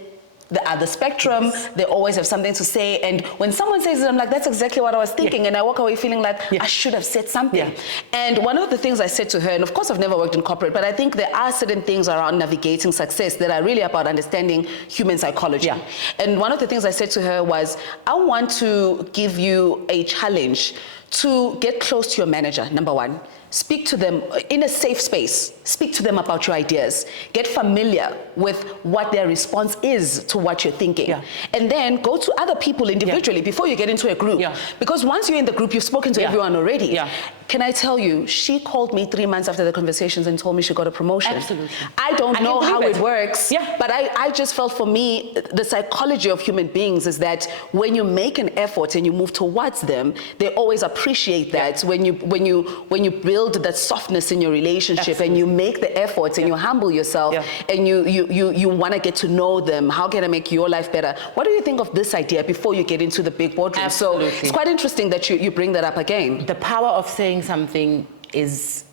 the other spectrum, they always have something to say. And when someone says it, I'm like, that's exactly what I was thinking. And I walk away feeling like I should have said something. And one of the things I said to her, and of course I've never worked in corporate, but I think there are certain things around navigating success that are really about understanding human psychology. And one of the things I said to her was, I want to give you a challenge to get close to your manager, number one. Speak to them in a safe space. Speak to them about your ideas. Get familiar with what their response is to what you're thinking. And then go to other people individually before you get into a group. Because once you're in the group, you've spoken to everyone already. Can I tell you, she called me 3 months after the conversations and told me she got a promotion. Absolutely. I don't know how it works, but I just felt for me, the psychology of human beings is that when you make an effort and you move towards them, they always appreciate that. When you build that softness in your relationship and you make the efforts and you humble yourself and you want to get to know them, how can I make your life better? What do you think of this idea before you get into the big boardroom? So it's quite interesting that you bring that up again. The power of saying something is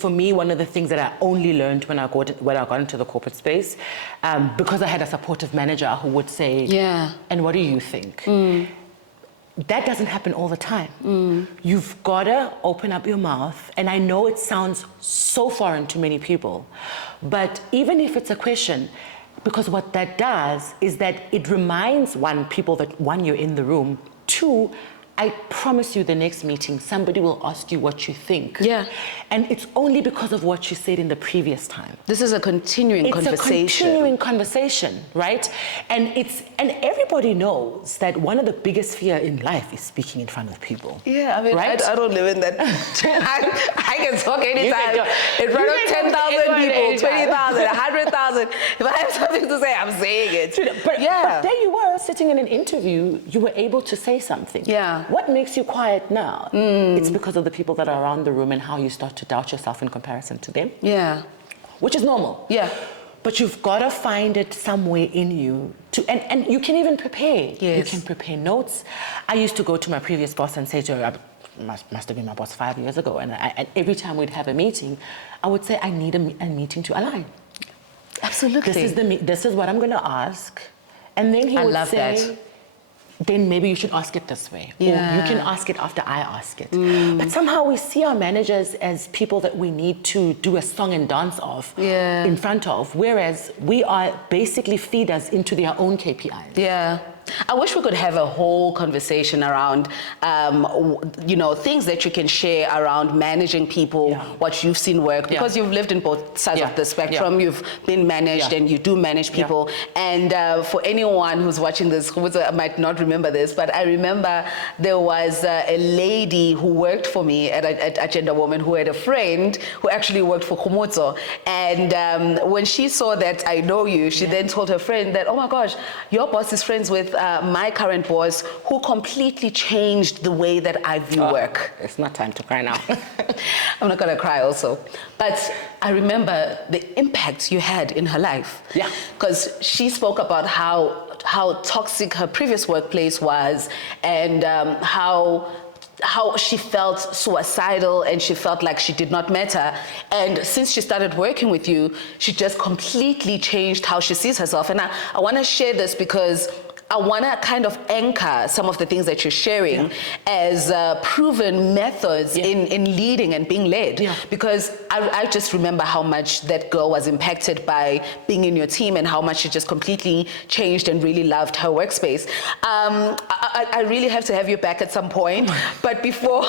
for me one of the things that I only learned when I got into the corporate space, because I had a supportive manager who would say, and what do you think? That doesn't happen all the time. You've got to open up your mouth. And I know it sounds so foreign to many people, but even if it's a question, because what that does is that it reminds people that one, you're in the room, two, I promise you the next meeting, somebody will ask you what you think. And it's only because of what you said in the previous time. This is a continuing conversation. It's a continuing conversation, right? And everybody knows that one of the biggest fear in life is speaking in front of people. I mean, right? I don't live in that. I can talk anytime in front of 10,000 people, 20,000, 100,000. If I have something to say, I'm saying it. But there you were, sitting in an interview, you were able to say something. What makes you quiet now? It's because of the people that are around the room and how you start to doubt yourself in comparison to them. Which is normal. But you've got to find it somewhere in you to, and you can even prepare. You can prepare notes. I used to go to my previous boss and say to her, must have been my boss 5 years ago, and every time we'd have a meeting, I would say, I need a meeting to align. Absolutely. This is what I'm going to ask. And then he would say, then maybe you should ask it this way. Or you can ask it after I ask it. But somehow we see our managers as people that we need to do a song and dance of in front of, whereas we are basically feeders into their own KPIs. I wish we could have a whole conversation around, things that you can share around managing people, what you've seen work, because you've lived in both sides of the spectrum. You've been managed and you do manage people. And for anyone who's watching this, who might not remember this, but I remember there was a lady who worked for me at Agenda Woman who had a friend who actually worked for Kgomotso. And when she saw that I know you, she then told her friend that, oh my gosh, your boss is friends with my current boss, who completely changed the way that I view work. It's not time to cry now. I'm not gonna cry also. But I remember the impact you had in her life. Yeah. Because she spoke about how toxic her previous workplace was, and how she felt suicidal and she felt like she did not matter. And since she started working with you, she just completely changed how she sees herself. And I want to share this because I want to kind of anchor some of the things that you're sharing as proven methods in leading and being led. Yeah. Because I just remember how much that girl was impacted by being in your team and how much she just completely changed and really loved her workspace. I really have to have you back at some point. But before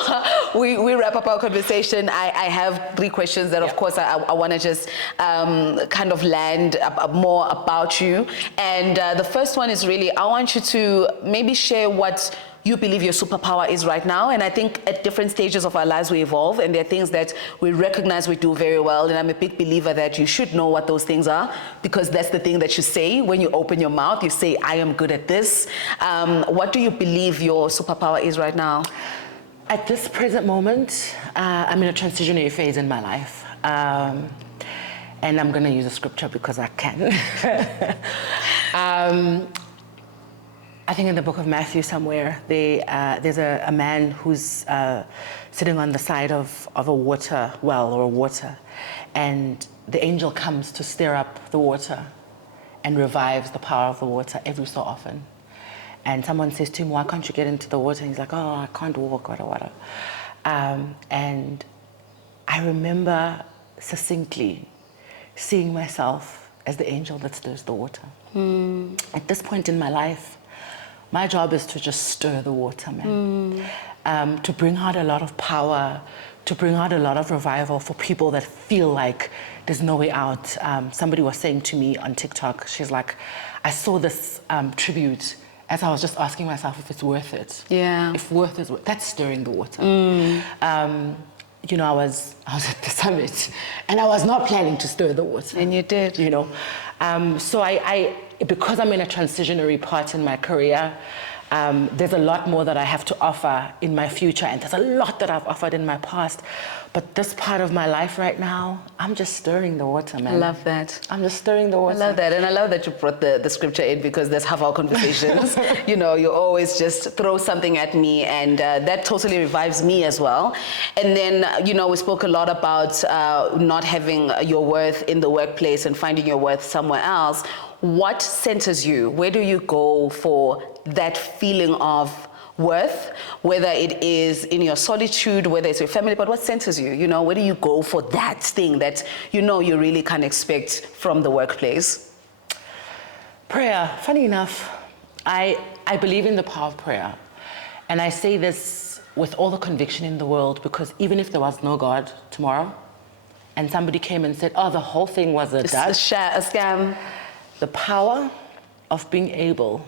we wrap up our conversation, I have 3 questions that, of course, I want to just kind of land more about you. And the first one is really, I want you to maybe share what you believe your superpower is right now. And I think at different stages of our lives we evolve, and there are things that we recognize we do very well. And I'm a big believer that you should know what those things are, because that's the thing that you say when you open your mouth. You say, I am good at this. What do you believe your superpower is right now? At this present moment, I'm in a transitionary phase in my life. And I'm going to use a scripture because I can. I think in the book of Matthew somewhere, there's a man who's sitting on the side of a water well or water, and the angel comes to stir up the water and revives the power of the water every so often. And someone says to him, why can't you get into the water? And he's like, oh, I can't walk, whatever. And I remember succinctly seeing myself as the angel that stirs the water. At this point in my life, my job is to just stir the water, man. To bring out a lot of power, to bring out a lot of revival for people that feel like there's no way out. Somebody was saying to me on TikTok, she's like, I saw this tribute as I was just asking myself if it's worth it. Yeah. If worth is worth, that's stirring the water. I was at the summit and I was not planning to stir the water. And you did. So I because I'm in a transitionary part in my career, there's a lot more that I have to offer in my future, and there's a lot that I've offered in my past. But this part of my life right now, I'm just stirring the water, man. I love that. I'm just stirring the water. I love that. And I love that you brought the scripture in, because that's half our conversations. You always just throw something at me, and that totally revives me as well. And then, we spoke a lot about not having your worth in the workplace and finding your worth somewhere else. What centers you? Where do you go for that feeling of worth, whether it is in your solitude, whether it's your family, but what centers you? Where do you go for that thing that you really can't expect from the workplace? Prayer. Funny enough, I believe in the power of prayer. And I say this with all the conviction in the world, because even if there was no God tomorrow and somebody came and said, oh, the whole thing was a scam. The power of being able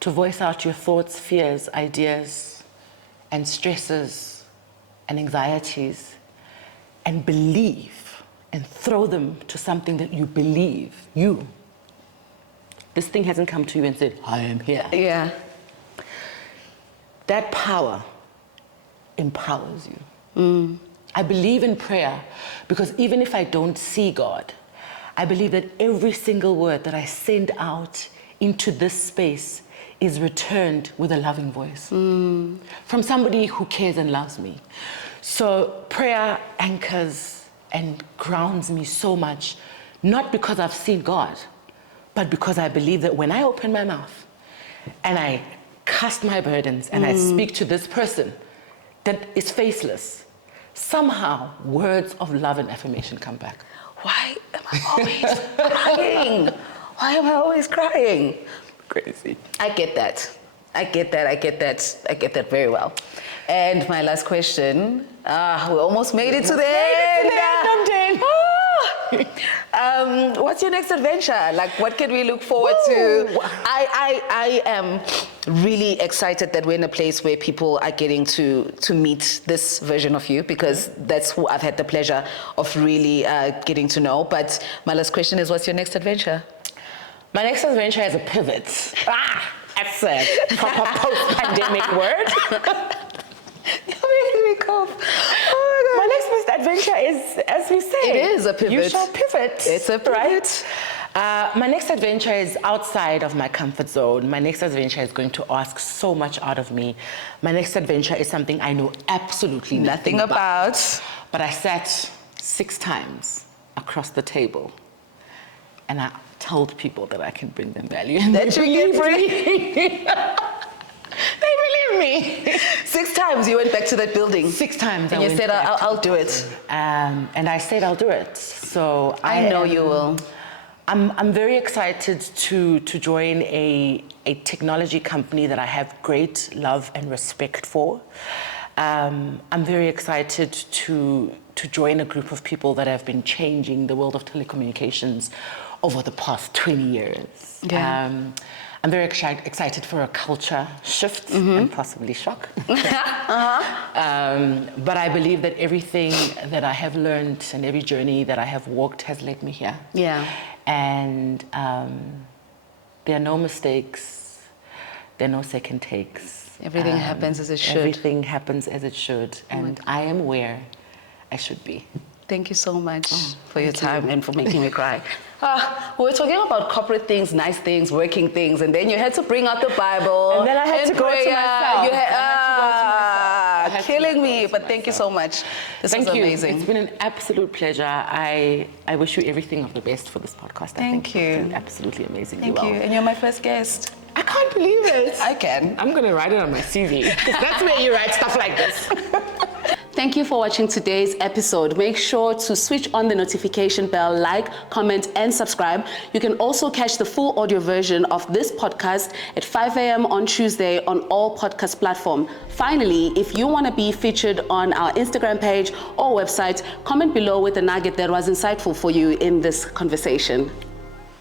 to voice out your thoughts, fears, ideas, and stresses and anxieties, and believe and throw them to something that you believe. This thing hasn't come to you and said, I am here. Yeah. That power empowers you. I believe in prayer because even if I don't see God, I believe that every single word that I send out into this space is returned with a loving voice from somebody who cares and loves me. So prayer anchors and grounds me so much, not because I've seen God, but because I believe that when I open my mouth and I cast my burdens and I speak to this person that is faceless, somehow words of love and affirmation come back. Why am I always crying? Why am I always crying? Crazy. I get that. I get that very well. And my last question, we almost made it to the end. What's your next adventure? Like, what can we look forward to? I am really excited that we're in a place where people are getting to meet this version of you, because that's who I've had the pleasure of really getting to know. But my last question is, what's your next adventure? My next adventure is a pivot. That's a proper post-pandemic word. You're making me cough. Oh My next adventure is, as we say, it is a pivot. You shall pivot. It's a pivot. Right? My next adventure is outside of my comfort zone. My next adventure is going to ask so much out of me. My next adventure is something I know absolutely nothing about. But I sat 6 times across the table and I told people that I can bring them value. And that you can bring. They believe me. 6 times you went back to that building. 6 times. And you said, I'll do it. And I said, I'll do it. So I know you will. I'm very excited to join a technology company that I have great love and respect for. I'm very excited to join a group of people that have been changing the world of telecommunications over the past 20 years. Yeah. I'm very excited for a culture shift and possibly shock. But I believe that everything that I have learned and every journey that I have walked has led me here. Yeah. And there are no mistakes. There are no second takes. Everything happens as it should. Everything happens as it should. And I am where I should be. Thank you so much for your time and for making me cry. We were talking about corporate things, nice things, working things, and then you had to bring out the Bible. And then I had to go to myself. You had, killing me, but thank you so much. This was amazing. It's been an absolute pleasure. I wish you everything of the best for this podcast. Thank you. You're doing absolutely amazing. Thank you. And you're my first guest. I can't believe it. I can. I'm going to write it on my CV. That's where you write stuff like this. Thank you for watching today's episode. Make sure to switch on the notification bell, like, comment, and subscribe. You can also catch the full audio version of this podcast at 5 a.m. on Tuesday on all podcast platforms. Finally, if you want to be featured on our Instagram page or website, comment below with a nugget that was insightful for you in this conversation.